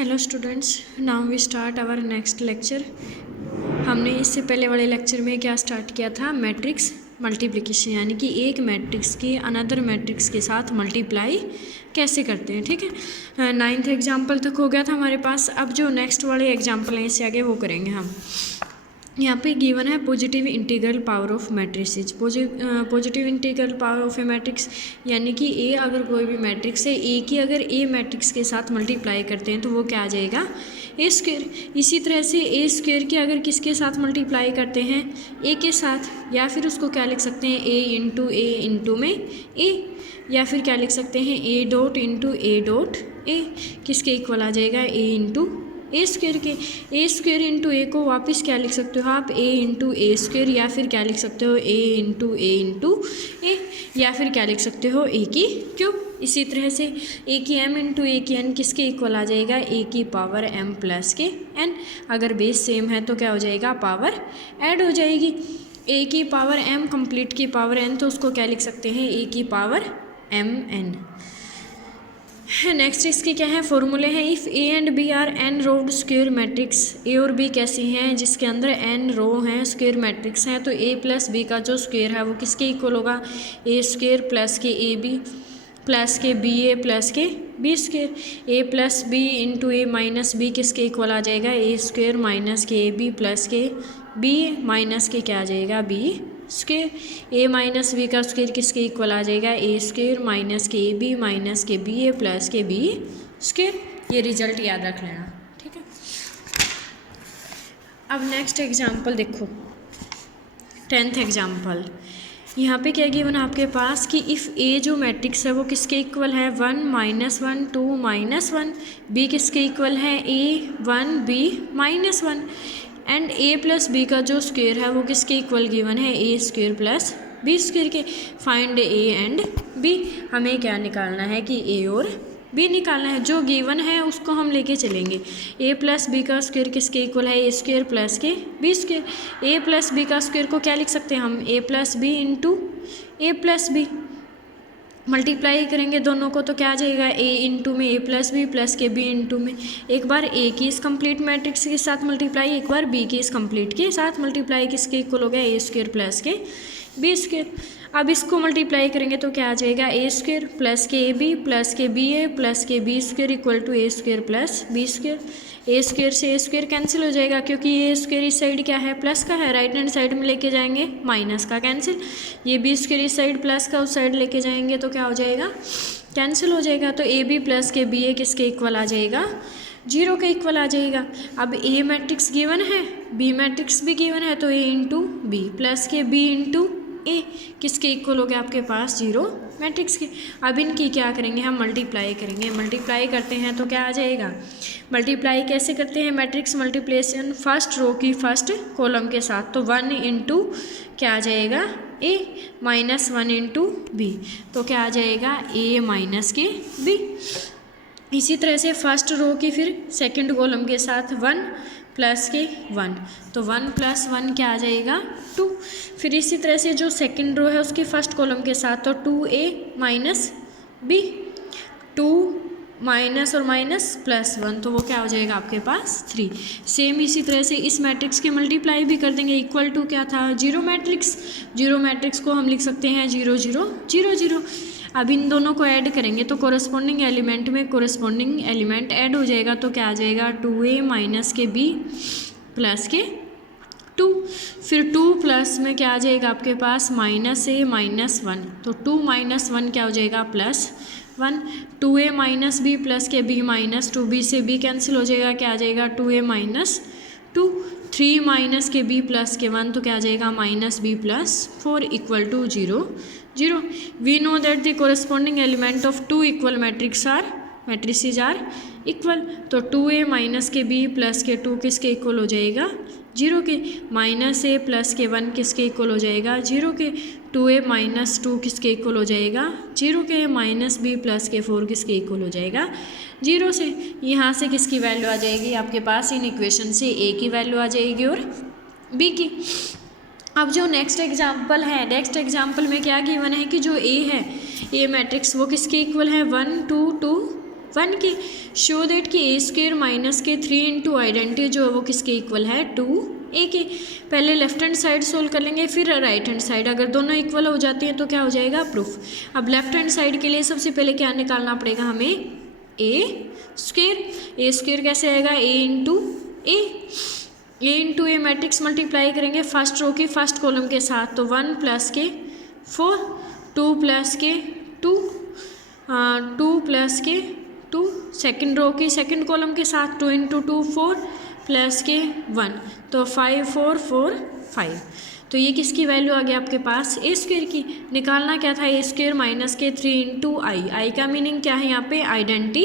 Hello students, now we start our next lecture. हमने इससे पहले वाले लेक्चर में क्या स्टार्ट किया था? मैट्रिक्स मल्टीप्लिकेशन, यानी कि एक मैट्रिक्स की अनदर मैट्रिक्स के साथ मल्टीप्लाई कैसे करते हैं। ठीक है, 9th एग्जाम्पल तक हो गया था हमारे पास। अब जो नेक्स्ट वाले एग्जाम्पल हैं इससे आगे वो करेंगे हम। यहाँ पे गिवन है positive integral power of matrices. Positive integral power of A matrix, यानी कि ए अगर कोई भी मैट्रिक्स है, ए की अगर ए मैट्रिक्स के साथ मल्टीप्लाई करते हैं तो वो क्या आ जाएगा? A square. इसी तरह से ए स्क्वायर की अगर किसके साथ मल्टीप्लाई करते हैं? ए के साथ, या फिर उसको क्या लिख सकते हैं? ए इंटू में ए, या फिर क्या लिख सकते हैं? ए dot into A dot A. किसके इक्वल आ जाएगा? ए इंटू ए स्क्वायर के। ए स्क्वायर इंटू ए को वापस क्या लिख सकते हो आप? ए इंटू ए स्क्वायर, या फिर क्या लिख सकते हो? ए इंटू ए, या फिर क्या लिख सकते हो? ए की क्यूब। इसी तरह से ए की एम इंटू ए की एन किसके इक्वल आ जाएगा? ए की पावर एम प्लस के एन। अगर बेस सेम है तो क्या हो जाएगा? पावर ऐड हो जाएगी। ए की पावर एम कंप्लीट की पावर एन, तो उसको क्या लिख सकते हैं? ए की पावर एम एन। नेक्स्ट इसके क्या है? फॉर्मूले हैं। If A and B are N rowed square matrix, A और बी कैसी हैं? जिसके अंदर एन रो हैं, स्क्वायर मैट्रिक्स हैं, तो ए प्लस बी का जो स्क्वायर है वो किसके इक्वल होगा? ए स्क्वायर प्लस के ए बी प्लस के बी ए प्लस के B square. A plus B into A minus B किसके इक्वल आ जाएगा? ए स्क्वायर माइनस के ए बी प्लस के बी ए माइनस के क्या आ जाएगा? B square. A minus B का स्क्वायर किसके इक्वल आ जाएगा? ए स्क्वायर माइनस के ए बी माइनस के बी ए प्लस के बी स्क्वायर। ये रिजल्ट याद रख लेना, ठीक है। अब नेक्स्ट एग्जाम्पल देखो, 10th एग्जाम्पल। यहाँ पे क्या गिवन आपके पास कि इफ़ ए जो मैट्रिक्स है वो किसके इक्वल है? 1 -1 2 -1। बी किसके इक्वल है? A 1 b -1। And a plus b का जो स्क्वायर है वो किसके इक्वल गिवन है? A square plus b square के। Find a and b. हमें क्या निकालना है? कि ए और बी निकालना है। जो गिवन है उसको हम लेके चलेंगे। ए प्लस बी का स्क्वायर किसके इक्वल है? ए स्क्वायर प्लस के B square. A plus b का स्क्वायर को क्या लिख सकते हैं हम? ए प्लस बी इंटू ए प्लस बी। मल्टीप्लाई करेंगे दोनों को तो क्या आ जाएगा? ए इंटू में ए प्लस के बी इंटू में। एक बार ए की इस कंप्लीट मैट्रिक्स के साथ मल्टीप्लाई, एक बार बी की इस कंप्लीट के साथ मल्टीप्लाई। किसके इक्वल हो गया? ए स्क्वायर प्लस के बी स्क्वायर। अब इसको मल्टीप्लाई करेंगे तो क्या आ जाएगा? ए स्क्वायर प्लस के ए बी प्लस के बी ए प्लस के B square equal to a square plus b square. A square से ए स्क्वायर कैंसिल हो जाएगा, क्योंकि ए स्क्वायर इस साइड क्या है? प्लस का है, राइट हैंड साइड में लेके जाएंगे माइनस का कैंसिल। ये बी स्क्वायर इस साइड प्लस का उस साइड लेके जाएंगे तो क्या हो जाएगा? कैंसिल हो जाएगा। तो ए बी प्लस के बी ए किसके इक्वल आ जाएगा? 0 के इक्वल आ जाएगा। अब ए मैट्रिक्स गिवन है, बी मैट्रिक्स भी गिवन है, तो ए इंटू बी प्लस के बी इंटू ए किसके इक्वल हो गया आपके पास? 0 मैट्रिक्स के। अब इनकी क्या करेंगे? हम मल्टीप्लाई करेंगे। मल्टीप्लाई करते हैं तो क्या आ जाएगा? मल्टीप्लाई कैसे करते हैं? मैट्रिक्स मल्टीप्लिकेशन फर्स्ट रो की फर्स्ट कॉलम के साथ, तो 1 इंटू क्या आ जाएगा? ए माइनस 1 इंटू बी, तो क्या आ जाएगा? ए माइनस के बी। इसी तरह से फर्स्ट रो की फिर सेकंड कॉलम के साथ 1 प्लस के 1, तो 1 + 1 क्या आ जाएगा? 2। फिर इसी तरह से जो सेकंड रो है उसकी फर्स्ट कॉलम के साथ, तो 2a माइनस बी, 2 माइनस और माइनस प्लस 1, तो वो क्या हो जाएगा आपके पास? 3। सेम इसी तरह से इस मैट्रिक्स के मल्टीप्लाई भी कर देंगे। इक्वल टू क्या था? 0 मैट्रिक्स। 0 मैट्रिक्स को हम लिख सकते हैं 0 0 0 0। अब इन दोनों को ऐड करेंगे तो कोरस्पॉन्डिंग एलिमेंट में कोरस्पॉन्डिंग एलिमेंट ऐड हो जाएगा, तो क्या आ जाएगा? 2a minus k b plus के 2। फिर 2 प्लस में क्या आ जाएगा आपके पास? -a माइनस 1, तो 2 - 1 क्या हो जाएगा? +1। 2a minus b plus k b minus 2, b से b कैंसिल हो जाएगा, क्या आ जाएगा? 2a minus 2। 3 minus k b plus k 1, तो क्या आ जाएगा? -b plus 4 equal to 0 0। We know that the corresponding element of 2 equal matrices are equal, तो 2a minus k b plus के 2 किसके इक्वल हो जाएगा? 0 के। -a प्लस के 1 किसके इक्वल हो जाएगा? 0 के। 2a माइनस 2 किसके इक्वल हो जाएगा? 0 के। -b प्लस के 4 किसके इक्वल हो जाएगा? 0 से। यहाँ से किसकी वैल्यू आ जाएगी आपके पास? इन इक्वेशन से a की वैल्यू आ जाएगी और b की। अब जो नेक्स्ट एग्जाम्पल है, नेक्स्ट एग्जाम्पल में क्या गिवन है कि जो ए है, ए मैट्रिक्स वो किसके इक्वल है? 1 2 2 1 के। शो दैट कि ए स्क्वेयर माइनस के 3 इंटू आइडेंटिटी जो है वो किसके इक्वल है 2a के। पहले लेफ्ट हैंड साइड सोल्व कर लेंगे फिर राइट हैंड साइड, अगर दोनों इक्वल हो जाती हैं तो क्या हो जाएगा प्रूफ। अब लेफ्ट हैंड साइड के लिए सबसे पहले क्या निकालना पड़ेगा हमें ए स्क्वेयर कैसे आएगा ए इंटू ए मैट्रिक्स मल्टीप्लाई करेंगे फर्स्ट रो की फर्स्ट कॉलम के साथ, तो 1 प्लस के 4, 2 प्लस के 2, 2 प्लस के 2 सेकेंड रो की सेकेंड कॉलम के साथ 2 इंटू 2 4 प्लस के 1, तो 5 4 4 5। तो ये किसकी वैल्यू आ गई आपके पास ए स्क्वेयर की। निकालना क्या था ए स्क्वेयर माइनस के 3 इंटू आई का मीनिंग क्या है यहाँ पे आइडेंटिटी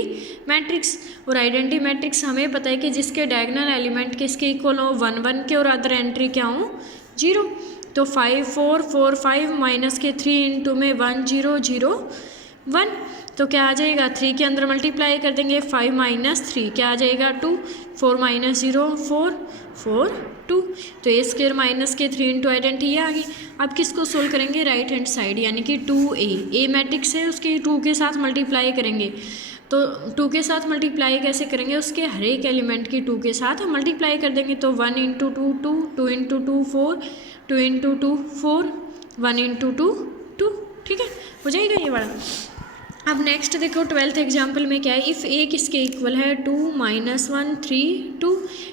मैट्रिक्स, और आइडेंटिटी मैट्रिक्स हमें पता है कि जिसके डायगोनल एलिमेंट किसके इक्वल हो 1 1 के और अदर एंट्री क्या हो 0। तो 5 4 4 5 माइनस के 3 इंटू में 1 0 0 1, तो क्या आ जाएगा 3 के अंदर मल्टीप्लाई कर देंगे 5 माइनस 3 क्या आ जाएगा 2, 4 माइनस 0 4 4 2, तो ए स्क्वेयर माइनस के 3 इंटू आइडेंटिटी ये आ गई। अब किसको सोल्व करेंगे राइट हैंड साइड, यानी कि 2a ए मैट्रिक्स है उसके 2 के साथ मल्टीप्लाई करेंगे। तो 2 के साथ मल्टीप्लाई कैसे करेंगे, उसके हर एक एलिमेंट की 2 के साथ मल्टीप्लाई कर देंगे, तो 1 इंटू 2 2, 2 इंटू 2 4, 2 इंटू 2 4, 1 इंटू 2 2, ठीक है हो जाएगा ये वाला। अब नेक्स्ट देखो 12th एग्जाम्पल में क्या है, इफ़ ए किसके इक्वल है 2 -1 3 2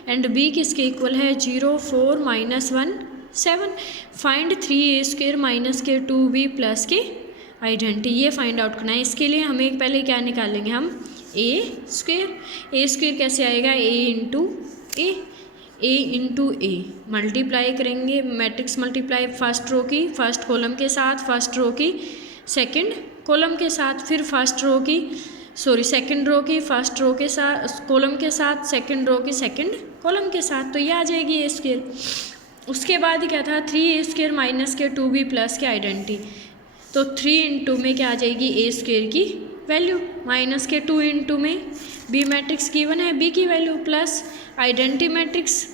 एंड बी किसके इक्वल है 0 4 -1 7, फाइंड 3a स्क्वेयर माइनस के 2b प्लस के आइडेंटिटी, ये फाइंड आउट करना है। इसके लिए हमें पहले क्या निकालेंगे हम ए स्क्वेयर कैसे आएगा ए इंटू ए मल्टीप्लाई करेंगे मैट्रिक्स मल्टीप्लाई फर्स्ट रो की फर्स्ट कॉलम के साथ फर्स्ट रो की सेकंड कॉलम के साथ, फिर सेकंड रो की फर्स्ट रो के साथ कॉलम के साथ सेकंड रो की सेकंड कॉलम के साथ, तो ये आ जाएगी ए स्क्वेयर। उसके बाद क्या था 3a स्क्वेयर माइनस के 2b प्लस के आइडेंटिटी, तो 3 इंटू में क्या आ जाएगी ए स्क्वेयर की वैल्यू माइनस के 2 इंटू में बी मैट्रिक्स गिवन है बी की वैल्यू प्लस आइडेंटिटी मैट्रिक्स,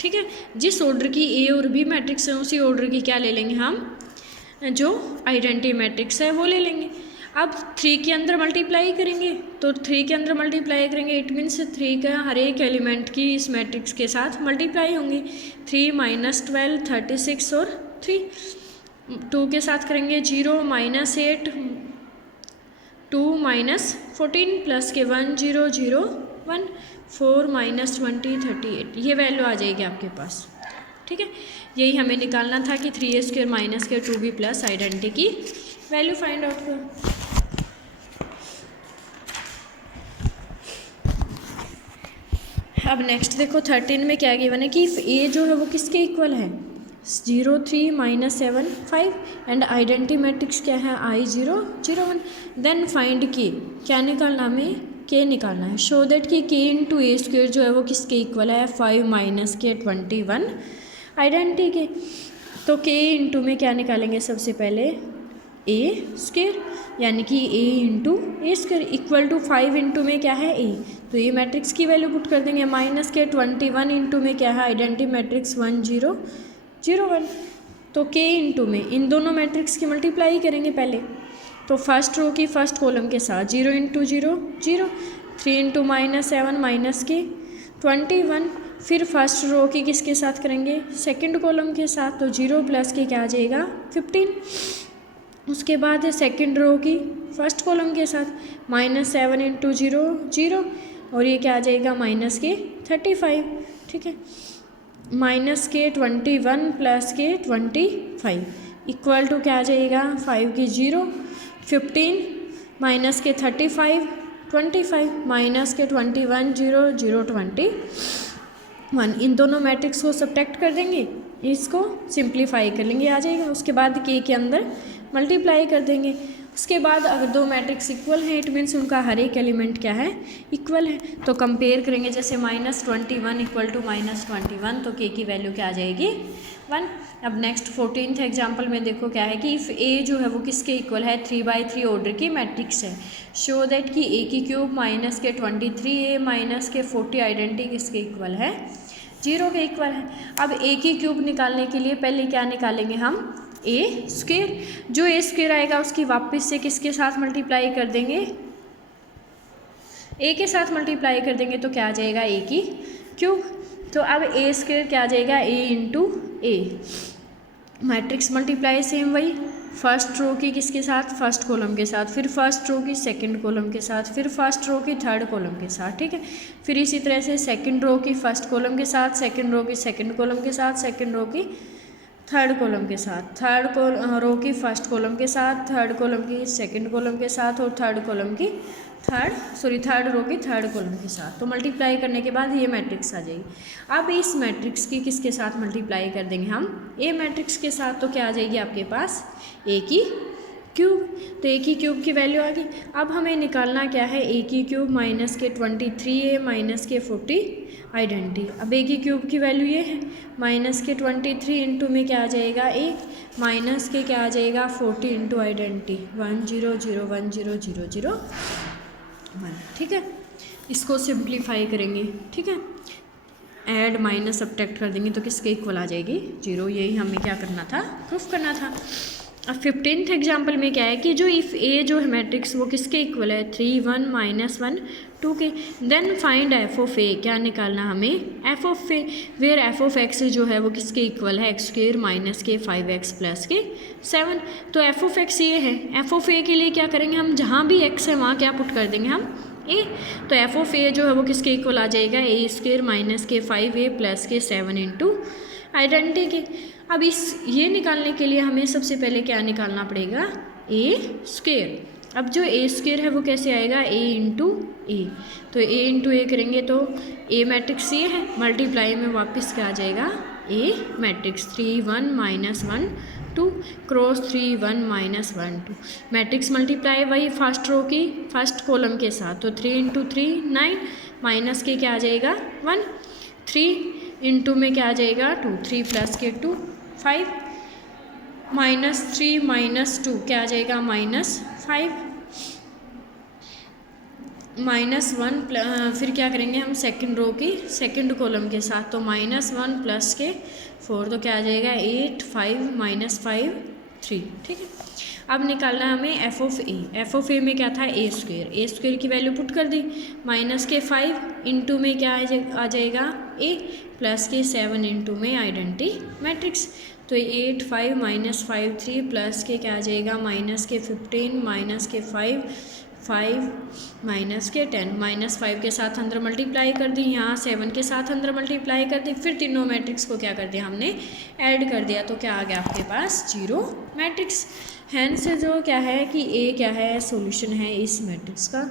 ठीक है जिस ऑर्डर की ए और बी मैट्रिक्स है उसी ऑर्डर की क्या ले लेंगे हम जो आइडेंटिटी मैट्रिक्स है वो ले लेंगे। अब 3 के अंदर मल्टीप्लाई करेंगे, तो 3 के अंदर मल्टीप्लाई करेंगे इट मीन्स 3 का हर एक एलिमेंट की इस मैट्रिक्स के साथ मल्टीप्लाई होंगे, 3 -12 36 और 3, 2 के साथ करेंगे 0 -8 2 -14 प्लस के 1 0 0 1 4 -20 38, ये वैल्यू आ जाएगी आपके पास, ठीक है। यही हमें निकालना था कि 3a स्क्वेयर माइनस के 2b प्लस आइडेंटिटी की वैल्यू फाइंड आउट करो। अब नेक्स्ट देखो 13 में क्या गिवन है कि इफ़ a जो है वो किसके इक्वल है 0 3 -7 5 एंड आइडेंटिटी मैट्रिक्स क्या है I 0 0 1, देन फाइंड के क्या निकालना हमें के निकालना है। शो दैट कि k इंटू ए स्क्वेयर जो है वो किसके इक्वल है 5 माइनस के 21 आइडेंटिटी के, तो k इंटू में क्या निकालेंगे सबसे पहले ए स्क्वेयर, यानी कि a into a square equal to 5 into में क्या है a, तो ये मैट्रिक्स की वैल्यू पुट कर देंगे माइनस के 21 इंटू में क्या है आइडेंटिटी मैट्रिक्स 1 0 0 1, तो k इंटू में इन दोनों मैट्रिक्स की मल्टीप्लाई करेंगे पहले, तो फर्स्ट रो की फर्स्ट कॉलम के साथ 0 इंटू 0 0, 3 इंटू -7 माइनस के 21, फिर फर्स्ट रो की किसके साथ करेंगे सेकंड कॉलम के साथ, तो 0 प्लस के क्या आ जाएगा 15, उसके बाद है सेकंड रो की फर्स्ट कॉलम के साथ -7 इंटू 0 0, और ये क्या आ जाएगा माइनस के 35, ठीक है माइनस के 21 प्लस के 25 इक्वल टू क्या आ जाएगा 5 की 0 15 माइनस के 35 25 माइनस के 21 0 0 21, इन दोनों मैट्रिक्स को सब्ट्रैक्ट कर देंगे, इसको सिंप्लीफाई कर लेंगे आ जाएगा। उसके बाद के अंदर मल्टीप्लाई कर देंगे। उसके बाद अगर दो मैट्रिक्स इक्वल हैं इट मीन्स उनका हर एक एलिमेंट क्या है इक्वल है, तो कंपेयर करेंगे जैसे -21 इक्वल टू -21, तो के की वैल्यू क्या आ जाएगी 1। अब नेक्स्ट 14th एग्जाम्पल में देखो क्या है कि इफ़ ए जो है वो किसके इक्वल है 3/3 ऑर्डर की मैट्रिक्स है। शो दैट कि ए की क्यूब माइनस के 23a माइनस के 40 आइडेंटिटी किसके इक्वल है 0 के इक्वल है। अब ए की क्यूब निकालने के लिए पहले क्या निकालेंगे हम ए स्क्वेयर, जो ए स्क्वेयर आएगा उसकी वापस से किसके साथ मल्टीप्लाई कर देंगे ए के साथ मल्टीप्लाई कर देंगे तो क्या आ जाएगा ए की क्यूब। तो अब ए स्क्वायर क्या आ जाएगा ए इंटू ए। मैट्रिक्स मल्टीप्लाई सेम वही, फर्स्ट रो की किसके साथ, फर्स्ट कॉलम के साथ, फिर फर्स्ट रो की सेकंड कॉलम के साथ, फिर फर्स्ट रो की थर्ड कॉलम के साथ, ठीक है। फिर इसी तरह से सेकंड रो की फर्स्ट कॉलम के साथ, सेकंड रो की सेकंड कॉलम के साथ, सेकंड रो की थर्ड कॉलम के साथ, थर्ड रो की फर्स्ट कॉलम के साथ, थर्ड कॉलम की सेकंड कॉलम के साथ, और थर्ड रो की थर्ड कॉलम के साथ। तो मल्टीप्लाई करने के बाद ये मैट्रिक्स आ जाएगी। अब इस मैट्रिक्स की किसके साथ मल्टीप्लाई कर देंगे हम, ए मैट्रिक्स के साथ। तो क्या आ जाएगी आपके पास ए की क्यूब। तो ए की क्यूब की वैल्यू आ गई। अब हमें निकालना क्या है, ए की क्यूब माइनस के 23a माइनस के 40 आइडेंटिटी। अब ए की क्यूब की वैल्यू ये है, माइनस के 23 इंटू में क्या आ जाएगा ए, माइनस के क्या आ जाएगा 40 इंटू आइडेंटिटी 1 0 0 1 0 0 0 1, ठीक है। इसको सिंप्लीफाई करेंगे, ठीक है, ऐड माइनस सब्ट्रैक्ट कर देंगे तो किसके इक्वल आ जाएगी 0। यही हमें क्या करना था, प्रूफ करना था। अब 15th एग्जाम्पल में क्या है कि जो इफ़ ए जो है मैट्रिक्स वो किसके इक्वल है 3 1 -1 2 के, then find f of a. क्या निकालना हमें, F of a, where f of x जो है वो किसके इक्वल है एक्स स्क्वायर माइनस के 5x प्लस के 7। तो एफ ऑफ एक्स ये है, एफ ऑफ ए के लिए क्या करेंगे हम, जहाँ भी एक्स है वहाँ क्या पुट कर देंगे हम ए। तो एफ ऑफ ए जो है वो किसके इक्वल आ जाएगा ए स्क्वायर माइनस के 5a प्लस के 7 इंटू आइडेंटिटी के। अब इस ये निकालने के लिए हमें सबसे पहले क्या निकालना पड़ेगा, ए स्क्वायर। अब जो ए स्क्वायर है वो कैसे आएगा, ए इंटू ए। तो ए इंटू ए करेंगे तो ए मैट्रिक्स ये है, मल्टीप्लाई में वापस क्या आ जाएगा ए मैट्रिक्स 3 1 -1 2 क्रॉस 3 1 -1 2। मैट्रिक्स मल्टीप्लाई वही फर्स्ट रो की फर्स्ट कॉलम के साथ। तो 3 इंटू 3 9 माइनस के क्या आ जाएगा 1, 3 इंटू में क्या आ जाएगा 2, 3 प्लस के 2 5 -3 -2 क्या आ जाएगा -5 -1 फिर क्या करेंगे हम सेकंड रो की सेकंड कॉलम के साथ। तो -1 प्लस के 4 तो क्या आ जाएगा 8 5 -5 3, ठीक है। अब निकालना है हमें F of A. F of A में क्या था ए स्क्वायर की वैल्यू पुट कर दी, माइनस के 5 इंटू में क्या आ जाएगा ए प्लस के 7 इंटू में आइडेंटिटी मैट्रिक्स। तो 8 5 -5 3 प्लस के क्या आ जाएगा माइनस के 15 माइनस के 5 5 माइनस के 10 -5 के साथ अंदर मल्टीप्लाई कर दी, यहाँ 7 के साथ अंदर मल्टीप्लाई कर दी, फिर तीनों मैट्रिक्स को क्या कर दिया हमने ऐड कर दिया। तो क्या आ गया आपके पास 0 मैट्रिक्स। हैंस जो क्या है कि ए क्या है सॉल्यूशन है इस मैट्रिक्स का।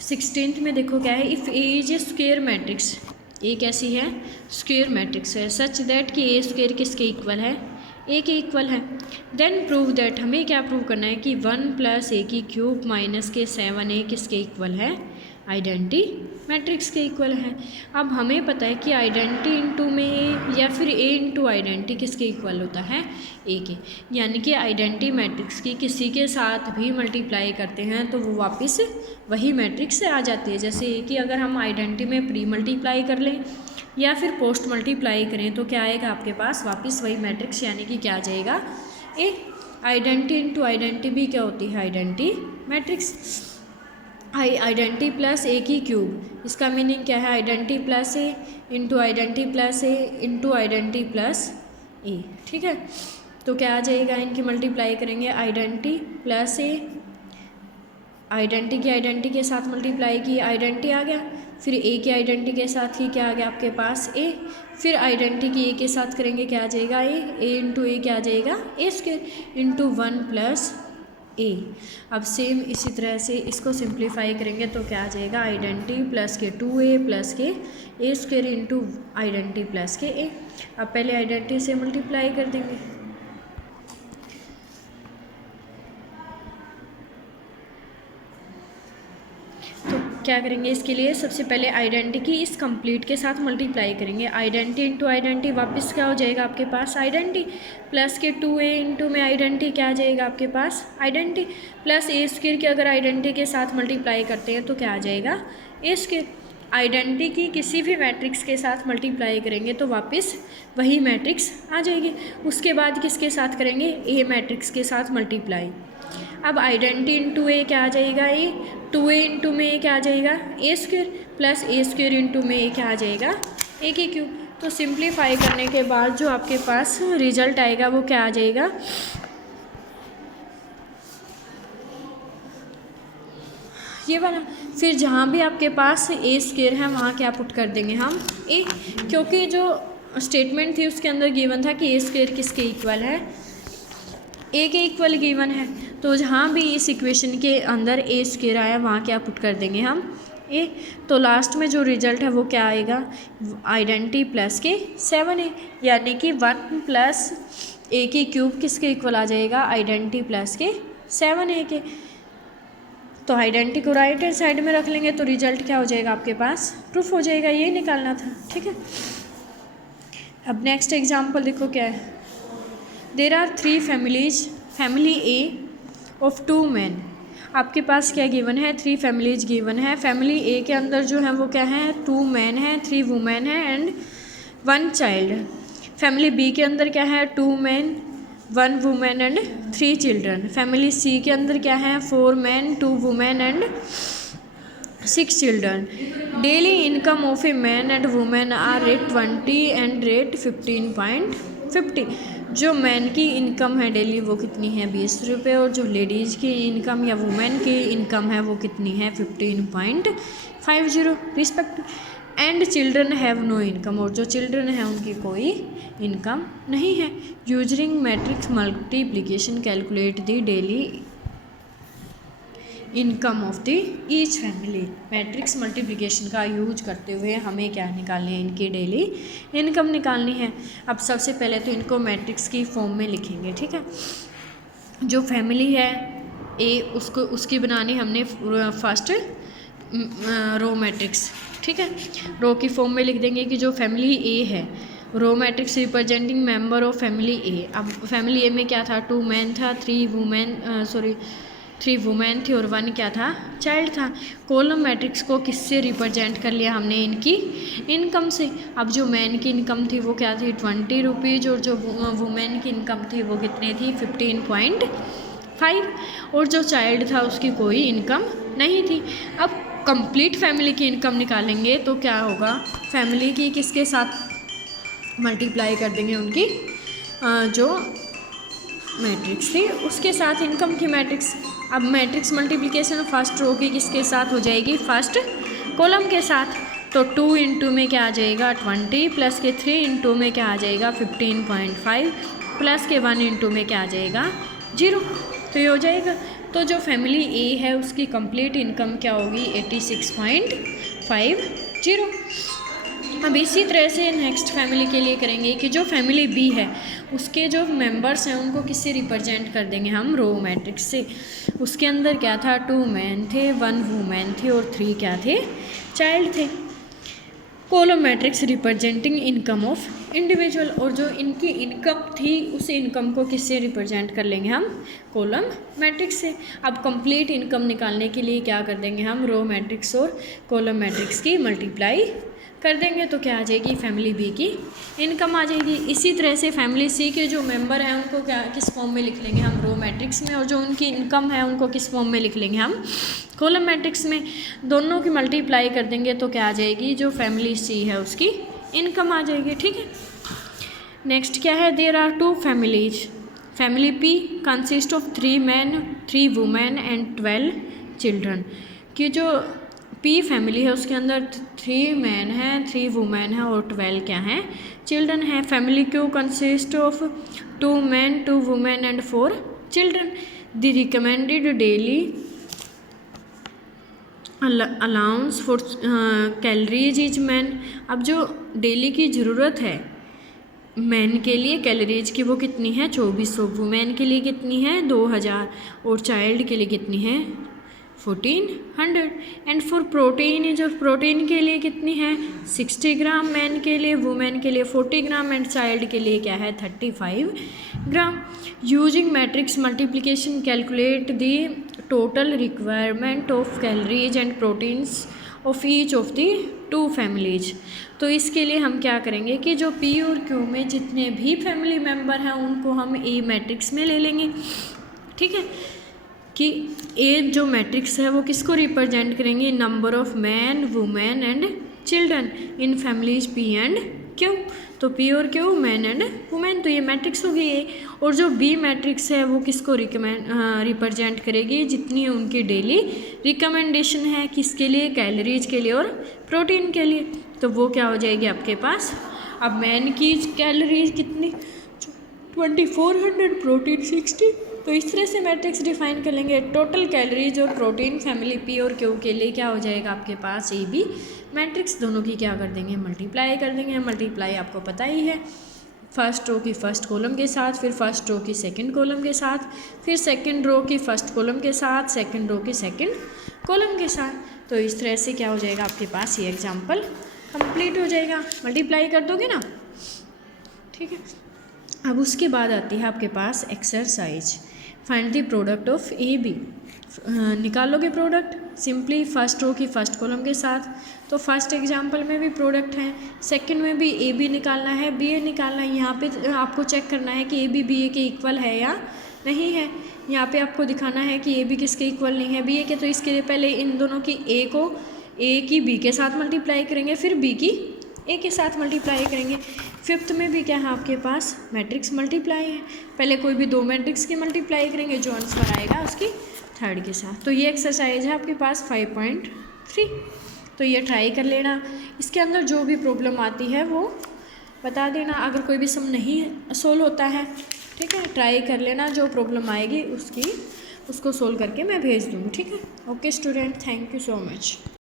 16th में देखो क्या है, if A is a square matrix, A कैसी है स्क्वायर मैट्रिक्स है, सच दैट कि ए स्क्वायर किसके इक्वल है ए के इक्वल है। देन प्रूव दैट, हमें क्या प्रूव करना है कि 1 प्लस ए की क्यूब माइनस के 7a किसके इक्वल है आइडेंटिटी मैट्रिक्स के इक्वल है। अब हमें पता है कि आइडेंटिटी इंटू में ए या फिर ए इंटू आइडेंटिटी किसके इक्वल होता है ए के, यानी कि आइडेंटिटी मैट्रिक्स की किसी के साथ भी मल्टीप्लाई करते हैं तो वो वापस वही मैट्रिक्स आ जाती है। जैसे कि अगर हम आइडेंटिटी में प्री मल्टीप्लाई कर लें या फिर पोस्ट मल्टीप्लाई करें तो क्या आएगा आपके पास वापस वही मैट्रिक्स, यानी कि क्या आ जाएगा ए। आइडेंटिटी इंटू आइडेंटिटी भी क्या होती है आइडेंटिटी मैट्रिक्स। आइडेंटिटी प्लस ए की क्यूब, इसका मीनिंग क्या है आइडेंटिटी प्लस ए इंटू आइडेंटिटी प्लस ए इंटू आइडेंटिटी प्लस ए, ठीक है। तो क्या आ जाएगा, इनकी मल्टीप्लाई करेंगे आइडेंटिटी प्लस ए, आइडेंटिटी की आइडेंटिटी के साथ मल्टीप्लाई की आइडेंटिटी आ गया, फिर ए की आइडेंटिटी के साथ ही क्या आ गया आपके पास ए, फिर आइडेंटिटी की ए के साथ करेंगे क्या आ जाएगा ए इंटू ए क्या आ जाएगा ए स्क्वायर इंटू 1 प्लस ए। अब सेम इसी तरह से इसको सिंप्लीफाई करेंगे तो क्या आ जाएगा आइडेंटिटी प्लस के 2a प्लस के ए स्क्वायर इंटू आइडेंटिटी प्लस के ए। अब पहले आइडेंटिटी से मल्टीप्लाई कर देंगे, तो क्या करेंगे इसके लिए सबसे पहले आइडेंटिटी की इस कंप्लीट के साथ मल्टीप्लाई करेंगे। आइडेंटिटी इंटू आइडेंटिटी वापस क्या हो जाएगा आपके पास आइडेंटिटी प्लस के 2a इंटू में आइडेंटिटी क्या आ जाएगा आपके पास आइडेंटिटी प्लस ए स्क्वायर की अगर आइडेंटिटी के साथ मल्टीप्लाई करते हैं तो क्या आ जाएगा ए स्क्वायर। आइडेंटिटी की किसी भी मैट्रिक्स के साथ मल्टीप्लाई करेंगे तो वापस वही मैट्रिक्स आ जाएगी। उसके बाद किसके साथ करेंगे ए मैट्रिक्स के साथ मल्टीप्लाई। अब आइडेंटिटी इंटू ए क्या आ जाएगा, ए 2a इंटू में ए क्या आ जाएगा, ए स्क्वेयर प्लस ए स्क्वेयर इंटू में ए क्या आ जाएगा, ए के क्यूब। तो सिंप्लीफाई करने के बाद जो आपके पास रिजल्ट आएगा वो क्या आ जाएगा, ये वाला। फिर जहाँ भी आपके पास ए स्क्वेयर है वहाँ क्या पुट कर देंगे हम, ए, क्योंकि जो स्टेटमेंट थी उसके अंदर गिवन था कि ए स्क्वेयर किसके इक्वल है, ए के इक्वल गिवन है। तो जहाँ भी इस इक्वेशन के अंदर ए स्क्वेयर आया वहाँ क्या पुट कर देंगे हम, ए। तो लास्ट में जो रिजल्ट है वो क्या आएगा, आइडेंटिटी प्लस के 7a, यानी कि 1 प्लस ए की क्यूब किसके इक्वल आ जाएगा, आइडेंटिटी प्लस के 7a के। तो आइडेंटिटी को राइट हैंड साइड में रख लेंगे तो रिजल्ट क्या हो जाएगा आपके पास, प्रूफ हो जाएगा। ये निकालना था, ठीक है। अब नेक्स्ट एग्जाम्पल देखो क्या है, there are 3 families, family a of 2 man. आपके पास क्या गिवन है, 3 फैमिलीज गिवन है। फैमिली ए के अंदर जो है वो क्या है, 2 मैन है, 3 वुमेन है एंड 1 चाइल्ड। फैमिली बी के अंदर क्या है, 2 man, 1 women and 3 children. Family C के अंदर क्या है, 4 man, 2 women and 6 children. Daily income of a man and women are rate 20 and rate 15.50। जो मैन की इनकम है डेली वो कितनी है, 20 रुपये, और जो लेडीज़ की इनकम या वुमेन की इनकम है वो कितनी है, 15.50 respect. And children have no income, और जो चिल्ड्रन है उनकी कोई इनकम नहीं है। Using matrix multiplication calculate the daily income of the each family. Matrix multiplication का यूज करते हुए हमें क्या निकालनी है, इनकी डेली इनकम निकालनी है। अब सबसे पहले तो इनको मैट्रिक्स की फॉर्म में लिखेंगे, ठीक है। जो फैमिली है ए उसको उसकी बनानी हमने फर्स्ट रो मैट्रिक्स, ठीक है। रो की फॉर्म में लिख देंगे कि जो फैमिली ए है, row matrix representing member of family A. अब फैमिली ए में क्या था, 2 मैन था, 3 वुमेन थी और 1 क्या था, चाइल्ड था। कॉलम मैट्रिक्स को किससे रिप्रेजेंट कर लिया हमने, इनकी इनकम से। अब जो मैन की इनकम थी वो क्या थी, 20 रुपीज़, और जो वुमेन की इनकम थी वो कितनी थी, 15.5, और जो चाइल्ड था उसकी कोई इनकम नहीं थी। अब कंप्लीट फैमिली की इनकम निकालेंगे तो क्या होगा, फैमिली की किसके साथ मल्टीप्लाई कर देंगे, उनकी जो मैट्रिक्स थी उसके साथ इनकम की मैट्रिक्स। अब मैट्रिक्स मल्टीप्लिकेशन फर्स्ट रो की किसके साथ हो जाएगी, फर्स्ट कॉलम के साथ। तो 2 इंटू में क्या आ जाएगा, 20 प्लस के 3 इंटू में क्या आ जाएगा, 15.5 प्लस के 1 इंटू में क्या आ जाएगा, 0। तो ये हो जाएगा। तो जो फैमिली ए है उसकी कंप्लीट इनकम क्या होगी, 86.50। अब इसी तरह से नेक्स्ट फैमिली के लिए करेंगे कि जो फैमिली बी है उसके जो मेंबर्स हैं उनको किससे रिप्रेजेंट कर देंगे हम, रो मैट्रिक्स से। उसके अंदर क्या था, 2 मैन थे, 1 वुमेन थी और 3 क्या थे, चाइल्ड थे। Column matrix representing income of individual, और जो इनकी इनकम थी उस इनकम को किससे रिप्रेजेंट कर लेंगे हम, कॉलम मैट्रिक्स से। अब कंप्लीट इनकम निकालने के लिए क्या कर देंगे हम, रो मैट्रिक्स और कॉलम मैट्रिक्स की मल्टीप्लाई कर देंगे तो क्या आ जाएगी, फैमिली बी की इनकम आ जाएगी। इसी तरह से फैमिली सी के जो मेंबर हैं उनको क्या किस फॉर्म में लिख लेंगे हम, रो मैट्रिक्स में, और जो उनकी इनकम है उनको किस फॉर्म में लिख लेंगे हम, कॉलम मैट्रिक्स में। दोनों की मल्टीप्लाई कर देंगे तो क्या आ जाएगी, जो फैमिली सी है उसकी इनकम आ जाएगी, ठीक है। नेक्स्ट क्या है, there are 2 families. Family P consist of 3 man, 3 women and 12 children. कि जो पी फैमिली है उसके अंदर 3 मैन हैं, 3 वुमेन हैं और 12 क्या हैं, चिल्ड्रन हैं। Family Q consist of 2 man, 2 women and 4 children. The recommended daily allowance for calories is man. अब जो डेली की ज़रूरत है मैन के लिए कैलोरीज की वो कितनी है, 2400। वुमेन के लिए कितनी है, 2000, और चाइल्ड के लिए कितनी है, 1400। एंड फॉर प्रोटीन, जो प्रोटीन के लिए कितनी है, 60 ग्राम मैन के लिए, वुमेन के लिए 40 ग्राम एंड चाइल्ड के लिए क्या है, 35 gram. Using matrix multiplication calculate the total requirement of calories and proteins of each of the 2 families. तो इसके लिए हम क्या करेंगे कि जो पी और क्यू में जितने भी फैमिली मेम्बर हैं उनको हम ए मैट्रिक्स में ले लेंगे, ठीक है। कि ए जो मैट्रिक्स है वो किसको रिप्रेजेंट करेंगे, number of man women and children in families P and Q. तो पी और क्यू मैन एंड वुमेन, तो ये मैट्रिक्स होगी ए। और जो बी मैट्रिक्स है वो किसको रिप्रेजेंट करेगी, जितनी उनकी डेली रिकमेंडेशन है, किसके लिए, कैलोरीज के लिए और प्रोटीन के लिए। तो वो क्या हो जाएगी आपके पास, अब मैन की कैलोरीज कितनी 2400, प्रोटीन 60। तो इस तरह से मैट्रिक्स डिफाइन कर लेंगे। टोटल कैलोरीज और प्रोटीन फैमिली पी और क्यू के लिए क्या हो जाएगा आपके पास, ए बी मैट्रिक्स। दोनों की क्या कर देंगे, मल्टीप्लाई कर देंगे। मल्टीप्लाई आपको पता ही है, फर्स्ट रो की फर्स्ट कॉलम के साथ, फिर फर्स्ट रो की सेकंड कॉलम के साथ, फिर सेकंड रो की फर्स्ट कॉलम के साथ, सेकंड रो की सेकंड कॉलम के साथ। तो इस तरह से क्या हो जाएगा आपके पास, ये एग्जाम्पल कंप्लीट हो जाएगा। मल्टीप्लाई कर दोगे ना, ठीक है। अब उसके बाद आती है आपके पास exercise, find the product of A B. निकालोगे प्रोडक्ट सिंपली फर्स्ट रो की फर्स्ट कॉलम के साथ। तो फर्स्ट एग्जांपल में भी प्रोडक्ट है, सेकंड में भी ए बी निकालना है, बी ए निकालना है। यहाँ पे आपको चेक करना है कि ए बी बी ए के इक्वल है या नहीं है। यहाँ पे आपको दिखाना है कि ए बी किसके इक्वल नहीं है, बी ए के। तो इसके लिए पहले इन दोनों की ए की बी के साथ मल्टीप्लाई करेंगे, फिर बी की ए के साथ मल्टीप्लाई करेंगे। फिफ्थ में भी क्या है आपके पास, मैट्रिक्स मल्टीप्लाई है। पहले कोई भी दो मैट्रिक्स की मल्टीप्लाई करेंगे, जो आंसर आएगा उसकी थर्ड के साथ। तो ये एक्सरसाइज है आपके पास 5.3। तो ये ट्राई कर लेना, इसके अंदर जो भी प्रॉब्लम आती है वो बता देना। अगर कोई भी सम नहीं सोल्व होता है, ठीक है, ट्राई कर लेना, जो प्रॉब्लम आएगी उसको सोल्व करके मैं भेज दूँगी, ठीक है। Okay student, thank you so much.